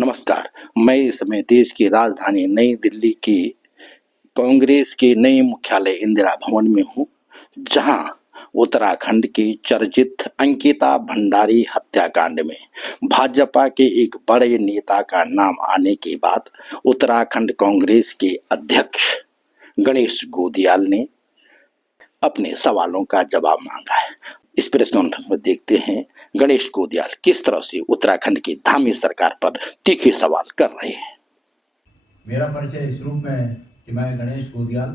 नमस्कार। मैं इस समय देश की राजधानी नई दिल्ली के कांग्रेस के नए मुख्यालय इंदिरा भवन में हूँ, जहां उत्तराखंड के चर्चित अंकिता भंडारी हत्याकांड में भाजपा के एक बड़े नेता का नाम आने के बाद उत्तराखंड कांग्रेस के अध्यक्ष गणेश गोदियाल ने अपने सवालों का जवाब मांगा है। इस प्रेस कॉन्फ्रेंस में देखते हैं गणेश गोदियाल किस तरह से उत्तराखंड की धामी सरकार पर तीखे सवाल कर रहे हैं। मेरा परिचय इस रूप में है कि मैं गणेश गोदियाल,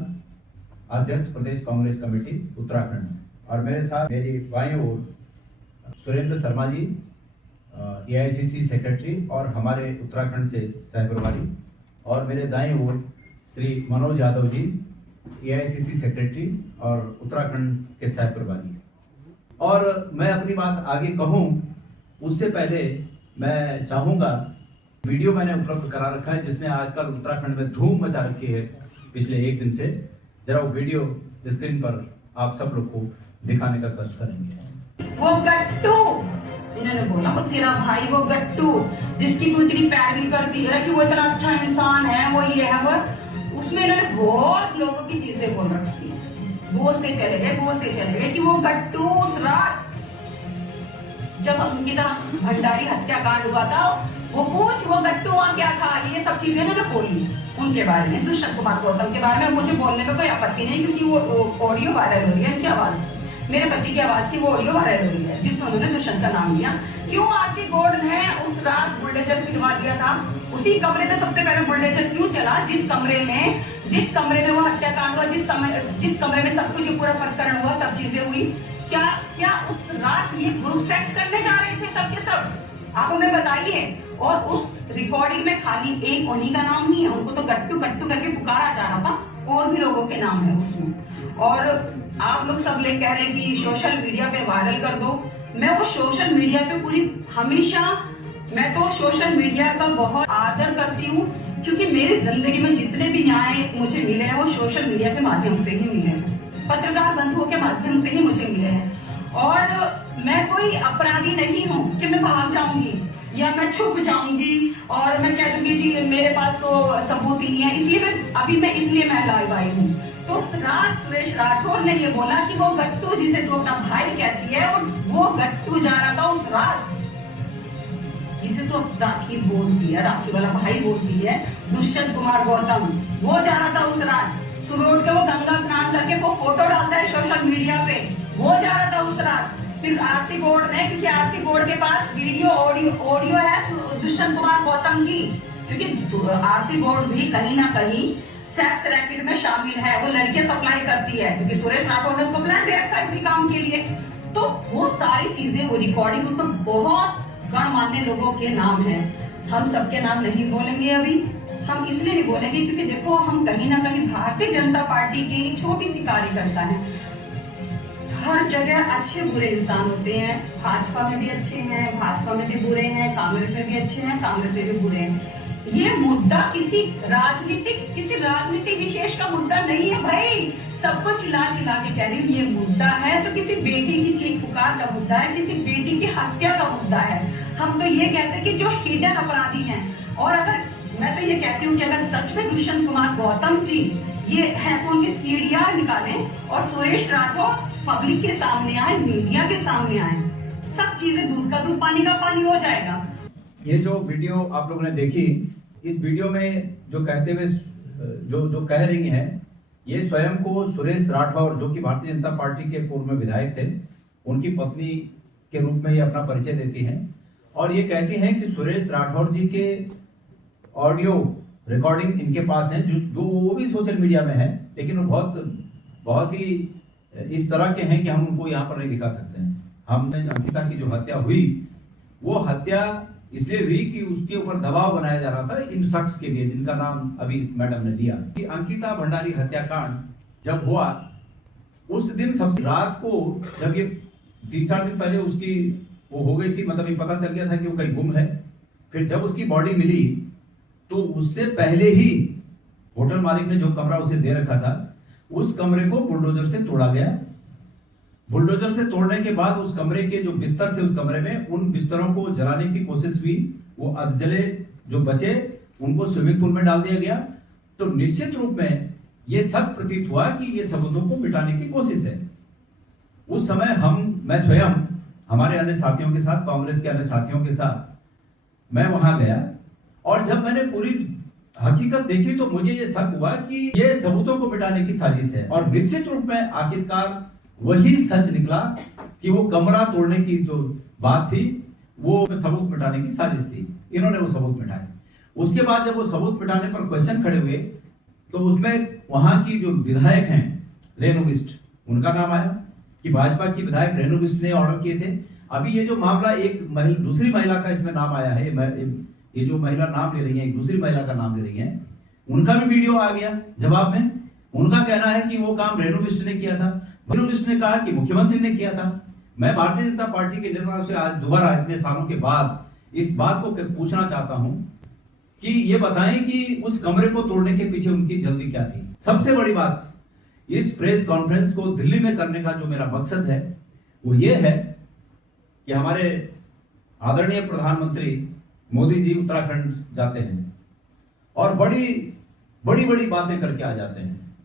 अध्यक्ष प्रदेश कांग्रेस कमेटी उत्तराखंड, और मेरे साथ मेरी बाईं ओर सुरेंद्र शर्मा जी, एआईसीसी सेक्रेटरी और हमारे उत्तराखंड से सहप्रभारी, और मेरे दाईं ओर श्री मनोज यादव जी, एआईसीसी सेक्रेटरी और उत्तराखंड के सहप्रभारी। और मैं अपनी बात आगे कहूं उससे पहले मैं चाहूँगा, वीडियो मैंने उपलब्ध करा रखा है जिसने आजकल उत्तराखंड में धूम मचा रखी है पिछले एक दिन से। जरा वो वीडियो स्क्रीन पर आप सब लोग को दिखाने का कष्ट करेंगे। वो गट्टू इन्होंने बोला, वो तेरा भाई वो गट्टू जिसकी तू इतनी पैरवी करती है कि वो इतना अच्छा इंसान है, वो ये है वो, उसमें इन्होंने बहुत लोगों की चीजें बोल रखी है। बोलते चले गए कि वो गट्टू उस रात जब अंकिता भंडारी हत्याकांड हुआ था वो गट्टू वहां क्या था, ये सब चीजें इन्होंने बोली उनके बारे में। दुष्यंत कुमार गौतम के बारे में मुझे बोलने में कोई आपत्ति नहीं, क्योंकि वो ऑडियो वायरल हो रही है, इनकी आवाज, मेरे पति की आवाज की वो ऑडियो वायरल हो रही है जिसमें उन्होंने दुष्यंत का नाम लिया। क्यों आरती गौड़ ने उस रात बुलडोजर फिरवा दिया था? उसी कमरे में सबसे पहले बुलडोजर क्यों चला जिस कमरे में वो हत्याकांड हुआ, जिस कमरे में सब कुछ पूरा प्रकरण हुआ, सब चीजें हुई? क्या उस रात ये ग्रुप सेक्स करने जा रहे थे सबके सब? आप हमें बताइए। और उस रिकॉर्डिंग में खाली एक उन्हीं का नाम नहीं है, उनको तो गट्टू गट्टू करके पुकारा जा रहा था, और भी लोगों के नाम है उसमें। और आप लोग सब लोग कह रहे हैं कि सोशल मीडिया पे वायरल कर दो। मैं वो सोशल मीडिया पे मैं तो सोशल मीडिया का बहुत आदर करती हूँ, क्योंकि मेरी जिंदगी में जितने भी न्याय मुझे मिले हैं वो सोशल मीडिया के माध्यम से ही मिले हैं, पत्रकार बंधुओं के माध्यम से ही मुझे मिले हैं। और मैं कोई अपराधी नहीं हूँ कि मैं भाग जाऊंगी या मैं छुप जाऊंगी और मैं कह दूंगी जी मेरे पास तो सबूत ही नहीं है, इसलिए मैं लाइव आई हूँ। तो रात सुरेश राठौर ने ये बोला कि वो गट्टू जिसे तू अपना भाई कहती है, और वो गट्टू जा रहा था उस रात जिसे तो राखी बोलती है, राखी वाला भाई बोलती है, दुष्यंत कुमार गौतम, वो जा रहा था उस रात। सुबह उठ के वो गंगा स्नान करके वो फोटो डालता है सोशल मीडिया पे, वो जा रहा था उस रात। फिर आरती गौड़ ने, क्योंकि आरती गौड़ के पास वीडियो ऑडियो है दुष्यंत कुमार गौतम की, क्योंकि आरती गौड़ भी कहीं ना कहीं सेक्स रैकेट में शामिल है, वो लड़कियां सप्लाई करती है, क्योंकि सुरेश राठौर ने उसको फ्लैट दे रखा है इसी काम के लिए। तो वो सारी चीजें, वो रिकॉर्डिंग, उसमें बहुत गणमान्य लोगों के नाम है। हम सबके नाम नहीं बोलेंगे अभी, हम इसलिए नहीं बोलेंगे क्योंकि देखो हम कहीं ना कहीं भारतीय जनता पार्टी की छोटी सी कार्यकर्ता है। हर जगह अच्छे बुरे इंसान होते हैं, भाजपा में भी अच्छे हैं, भाजपा में भी बुरे हैं, कांग्रेस में भी अच्छे हैं, कांग्रेस में भी बुरे हैं। ये मुद्दा किसी राजनीतिक विशेष का मुद्दा नहीं है भाई, सबको चिल्ला के कह रही हूँ, ये मुद्दा है तो किसी बेटी की चीख पुकार का मुद्दा है, किसी बेटी की हत्या का मुद्दा है। हम तो ये कहते हैं कि जो हिडन अपराधी हैं, और अगर मैं तो ये कहती हूँ कि अगर सच में दुष्यंत कुमार गौतम जी ये है तो उनकी सीढ़ियां निकालें और सुरेश राठौर पब्लिक के सामने आए, मीडिया के सामने आए, सब चीजें दूध का दूध पानी का पानी हो जाएगा। ये जो वीडियो आप लोगों ने देखी, इस वीडियो में जो कहते हुए जो कह रही हैं, ये स्वयं को सुरेश राठौर, जो कि भारतीय जनता पार्टी के पूर्व में विधायक थे, उनकी पत्नी के रूप में ये अपना परिचय देती हैं, और ये कहती हैं कि सुरेश राठौर जी के ऑडियो रिकॉर्डिंग इनके पास हैं, जो वो भी सोशल मीडिया में है, लेकिन वो बहुत ही इस तरह के हैं कि हम उनको यहाँ पर नहीं दिखा सकते हैं। हमने अंकिता की जो हत्या हुई, वो हत्या इसलिए हुई कि उसके ऊपर दबाव बनाया जा रहा था इन शख्स के लिए, जिनका नाम अभी इस मैडम ने लिया। कि अंकिता भंडारी हत्याकांड जब हुआ उस दिन सबसे रात को, जब ये 3-4 दिन पहले उसकी वो हो गई थी, मतलब ये पता चल गया था कि वो कहीं गुम है। फिर जब उसकी बॉडी मिली तो उससे पहले ही होटल मालिक ने जो कमरा उसे दे रखा था, उस कमरे को बुलडोजर से तोड़ा गया। बुलडोजर से तोड़ने के बाद उस कमरे के जो बिस्तर थे, उस कमरे में उन बिस्तरों को जलाने की कोशिश हुई, वो अधजले जो बचे उनको स्विमिंग पूल में डाल दिया गया। तो निश्चित रूप में ये सब प्रतीत हुआ कि ये सबूतों को मिटाने की कोशिश है। उस समय मैं स्वयं हमारे अन्य साथियों के साथ, कांग्रेस के अन्य साथियों के साथ मैं वहां गया, और जब मैंने पूरी हकीकत देखी तो मुझे ये शक हुआ कि ये सबूतों को मिटाने की साजिश है। और निश्चित रूप में आखिरकार वही सच निकला कि वो कमरा तोड़ने की जो बात थी वो सबूत मिटाने की साजिश थी। इन्होंने वो सबूत मिटाए। उसके बाद जब वो सबूत मिटाने पर क्वेश्चन खड़े हुए तो उसमें वहां की जो विधायक हैं रेणु बिष्ट, उनका नाम आया कि भाजपा की विधायक रेणु बिष्ट ने ऑर्डर किए थे। अभी ये जो मामला एक दूसरी महिला का इसमें नाम आया है, ये जो महिला नाम ले रही है, एक दूसरी महिला का नाम ले रही है, उनका भी वीडियो आ गया जवाब में। उनका कहना है कि वो काम रेणु बिष्ट ने किया था। रेणु बिष्ट ने कहा कि मुख्यमंत्री ने किया था। मैं भारतीय जनता पार्टी के नेताओं से आज दोबारा इतने सालों के बाद इस बात को पूछना चाहता हूं कि ये बताएं कि उस कमरे को तोड़ने के पीछे उनकी जल्दी क्या थी। सबसे बड़ी बात, इस प्रेस कॉन्फ्रेंस को दिल्ली में करने का जो मेरा मकसद है वो ये है कि हमारे आदरणीय प्रधानमंत्री मोदी जी उत्तराखंड जाते हैं और बड़ी बड़ी बातें करके आ जाते हैं।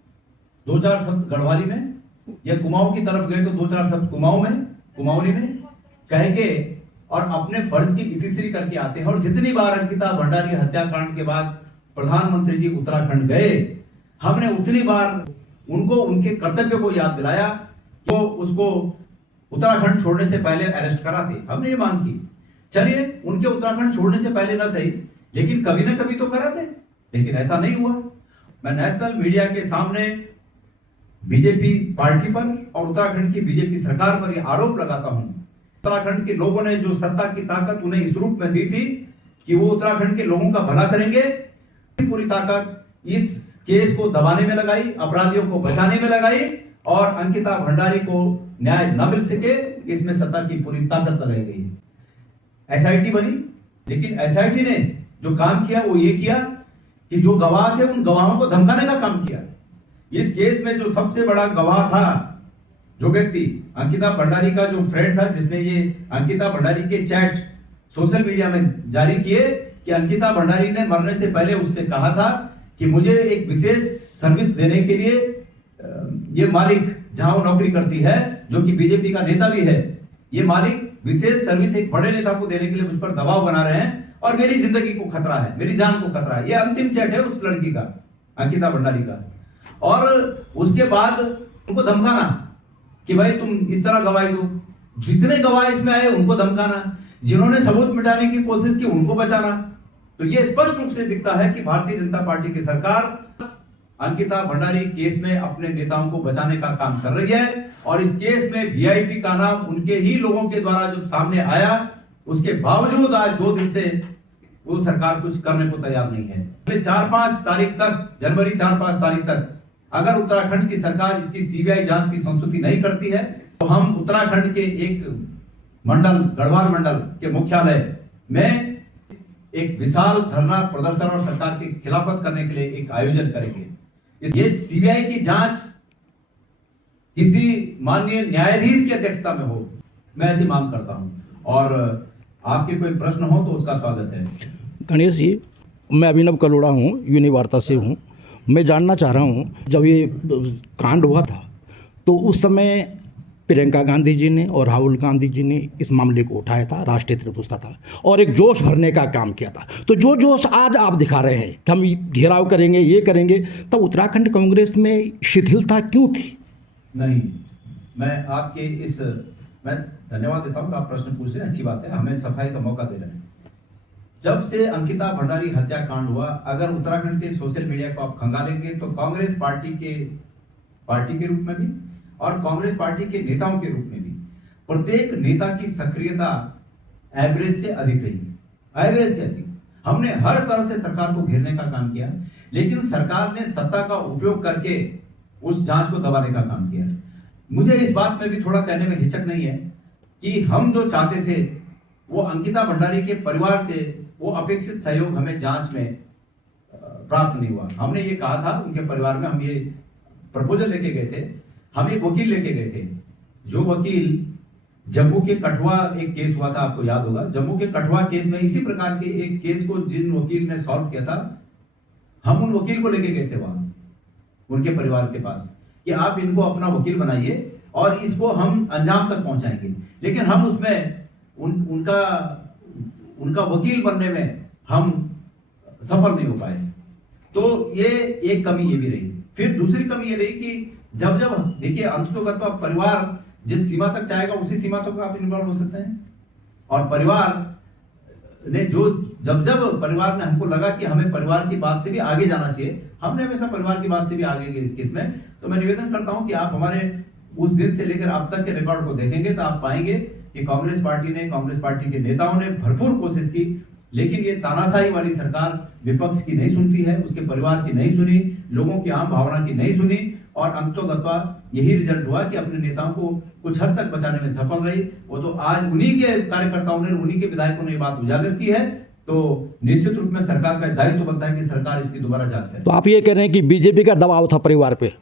2-4 शब्द गढ़वाली में या कुमाऊं की तरफ गए तो 2-4 शब्द कुमाऊनी में कह के और अपने फर्ज की इतिश्री करके आते हैं। और जितनी बार अंकिता भंडारी हत्याकांड के बाद प्रधानमंत्री जी उत्तराखंड गए, हमने उतनी बार उनको उनके कर्तव्य को याद दिलाया कि वो उसको उत्तराखंड छोड़ने से पहले अरेस्ट कराते। हमने ये मांग की, चलिए उनके उत्तराखंड छोड़ने से पहले ना सही, लेकिन कभी ना कभी तो कराते, लेकिन ऐसा नहीं हुआ। मैं नेशनल मीडिया के सामने बीजेपी पार्टी पर और उत्तराखंड की बीजेपी सरकार पर यह आरोप लगाता हूं, उत्तराखंड के लोगों ने जो सत्ता की ताकत उन्हें इस रूप में दी थी कि वो उत्तराखंड के लोगों का भला करेंगे, पूरी ताकत इस केस को दबाने में लगाई, अपराधियों को बचाने में लगाई और अंकिता भंडारी को न्याय न मिल सके, इसमें सत्ता की पूरी ताकत लगाई गई। एसआईटी बनी, लेकिन एसआईटी ने जो काम किया वो ये किया कि जो गवाह थे उन गवाहों को धमकाने का काम किया। इस केस में जो सबसे बड़ा गवाह था, जो व्यक्ति अंकिता भंडारी का जो फ्रेंड था, जिसने ये अंकिता भंडारी के चैट सोशल मीडिया में जारी किए कि अंकिता भंडारी ने मरने से पहले उससे कहा था कि मुझे एक विशेष सर्विस देने के लिए ये मालिक जहां वो नौकरी करती है, जो कि बीजेपी का नेता भी है, ये मालिक विशेष सर्विस एक बड़े नेता को देने के लिए मुझ पर दबाव बना रहे हैं और मेरी जिंदगी को खतरा है, मेरी जान को खतरा है। ये अंतिम चैट है उस लड़की का, अंकिता भंडारी का। और उसके बाद उनको धमकाना कि भाई तुम इस तरह गवाही दो, जितने गवाह इसमें आए उनको धमकाना, जिन्होंने सबूत मिटाने की कोशिश की उनको बचाना। तो ये स्पष्ट रूप से दिखता है कि भारतीय जनता पार्टी की सरकार अंकिता भंडारी केस में अपने नेताओं को बचाने का काम कर रही है। और इस केस में वीआईपी का नाम उनके ही लोगों के द्वारा जब सामने आया, उसके बावजूद आज 2 दिन से वो सरकार कुछ करने को तैयार नहीं है। 4-5 तारीख तक, जनवरी 4-5 तारीख तक अगर उत्तराखंड की सरकार इसकी सीबीआई जांच की संस्तुति नहीं करती है तो हम उत्तराखंड के एक मंडल, गढ़वाल मंडल के मुख्यालय में एक विशाल धरना प्रदर्शन और सरकार की खिलाफत करने के लिए एक आयोजन करेंगे। ये सीबीआई की जांच किसी माननीय न्यायाधीश की अध्यक्षता में हो, मैं ऐसी मांग करता हूं। और आपके कोई प्रश्न हो तो उसका स्वागत है। गणेश जी, मैं अभिनव कलोड़ा हूं, यूनिवार्ता से हूं। मैं जानना चाह रहा हूं, जब ये कांड हुआ था तो उस समय प्रियंका गांधी जी ने और राहुल गांधी जी ने इस मामले को उठाया था, राष्ट्रीय त्रिपुष्टा था और एक जोश भरने का काम किया था। तो जो जोश आज आप दिखा रहे हैं कि हम घेराव करेंगे, ये करेंगे, तब उत्तराखंड कांग्रेस में शिथिलता क्यों थी? नहीं, मैं आपके मैं धन्यवाद देता हूं, आप प्रश्न पूछ रहे हैं, अच्छी बात है, हमें सफाई का मौका दे रहे हैं। जब से अंकिता भंडारी हत्याकांड हुआ, अगर उत्तराखंड के सोशल मीडिया को आप खंगालेंगे तो कांग्रेस पार्टी के रूप में भी और कांग्रेस पार्टी के नेताओं के रूप में भी प्रत्येक नेता की सक्रियता एवरेज से अधिक रही, एवरेज से अधिक। हमने हर तरह से सरकार को घेरने का काम किया, लेकिन सरकार ने सत्ता का उपयोग करके उस जांच को दबाने का काम किया। मुझे इस बात में भी थोड़ा कहने में हिचक नहीं है कि हम जो चाहते थे वो अंकिता भंडारी के परिवार से वो अपेक्षित सहयोग हमें जांच में प्राप्त नहीं हुआ। हमने ये कहा था उनके परिवार में, हम ये प्रपोजल लेके गए थे, हम एक वकील लेके गए थे, जो वकील जम्मू के कठुआ एक केस हुआ था, आपको याद होगा। जम्मू के कठुआ केस में इसी प्रकार के एक केस को जिन वकील ने सॉल्व किया था, हम उन वकील को लेके गए थे वहां उनके परिवार के पास कि आप इनको अपना वकील बनाइए और इसको हम अंजाम तक पहुंचाएंगे। लेकिन हम उसमें उनका वकील बनने में हम सफल नहीं हो पाए। तो ये एक कमी ये भी रही। फिर दूसरी कमी ये रही कि जब देखिए, अंततोगत्वा परिवार जिस सीमा तक चाहेगा उसी सीमा तक आप इन्वॉल्व हो सकते हैं। और परिवार ने जब परिवार ने हमको लगा कि हमें परिवार की बात से भी आगे जाना चाहिए, हमने हमेशा परिवार की बात से भी आगे गए इस केस में। तो मैं निवेदन करता हूं कि आप हमारे उस दिन से लेकर अब तक के रिकॉर्ड को देखेंगे तो आप पाएंगे कि कांग्रेस पार्टी के नेताओं ने भरपूर कोशिश की, लेकिन ये तानाशाही वाली सरकार विपक्ष की नहीं सुनती है, उसके परिवार की नहीं सुनी, लोगों की आम भावना की नहीं सुनी, और अंततोगत्वा यही रिजल्ट हुआ कि अपने नेताओं को कुछ हद तक बचाने में सफल रही। वो तो आज उन्हीं के कार्यकर्ताओं ने, उन्हीं के विधायकों ने ये बात उजागर की है। तो निश्चित रूप में सरकार का दायित्व बनता है कि सरकार इसकी दोबारा जांच करे। तो आप ये कह रहे हैं कि बीजेपी का दबाव था परिवार पे?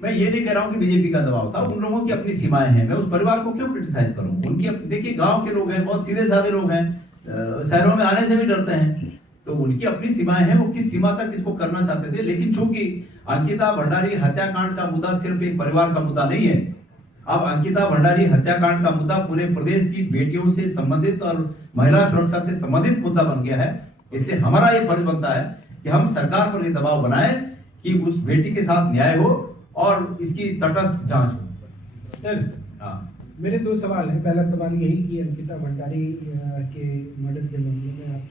मैं ये नहीं कह रहा हूं कि बीजेपी का दबाव था, उन लोगों की अपनी सीमाएं हैं। मैं उस परिवार को क्यों क्रिटिसाइज करूं? उनकी देखिए, गांव के लोग हैं, बहुत सीधे साधे लोग हैं, शहरों में आने से भी डरते हैं। तो उनकी अपनी सीमाएं हैं, वो किस सीमा तक इसको करना चाहते थे। लेकिन चूंकि अंकिता भंडारी हत्याकांड का मुद्दा सिर्फ एक परिवार का मुद्दा नहीं है, अब अंकिता भंडारी हत्याकांड का मुद्दा पूरे प्रदेश की बेटियों से संबंधित और महिला सुरक्षा से संबंधित मुद्दा बन गया है। इसलिए हमारा ये फर्ज बनता है कि हम सरकार पर ये दबाव बनाएं कि उस बेटी के साथ न्याय हो और इसकी तटस्थ जांच हो। सर, मेरे दो सवाल हैं। पहला सवाल यही कि अंकिता भंडारी के मर्डर के मामले में आप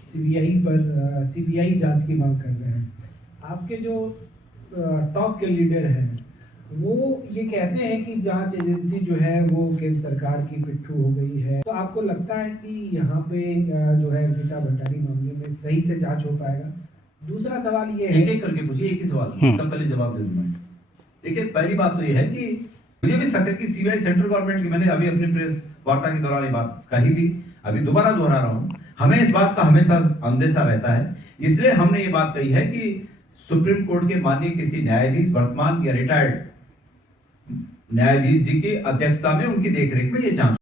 सीबीआई जांच की मांग कर रहे हैं। आपके जो टॉप के लीडर हैं वो ये कहते हैं कि जांच एजेंसी जो है वो केंद्र सरकार की पिट्ठू हो गई है। तो आपको लगता है कि यहाँ पे जो है अंकिता भंडारी मामले में सही से जांच हो पाएगा? दूसरा सवाल ये है, एक करके पूछिए, एक ही सवाल, इसका पहले जवाब दे दूं मैं। देखिए, पहली बात तो ये है कि मुझे भी शक है कि सीबीआई सेंट्रल गवर्नमेंट की, मैंने अभी अपनी प्रेस वार्ता के दौरान ये बात कही भी, अभी दोबारा दोहरा रहा हूं, हमें इस बात का हमेशा अंदेशा रहता है। इसलिए हमने ये बात कही है कि सुप्रीम कोर्ट के माननीय किसी न्यायाधीश, वर्तमान या रिटायर्ड न्यायाधीश जी की अध्यक्षता में, उनकी देखरेख में ये जांच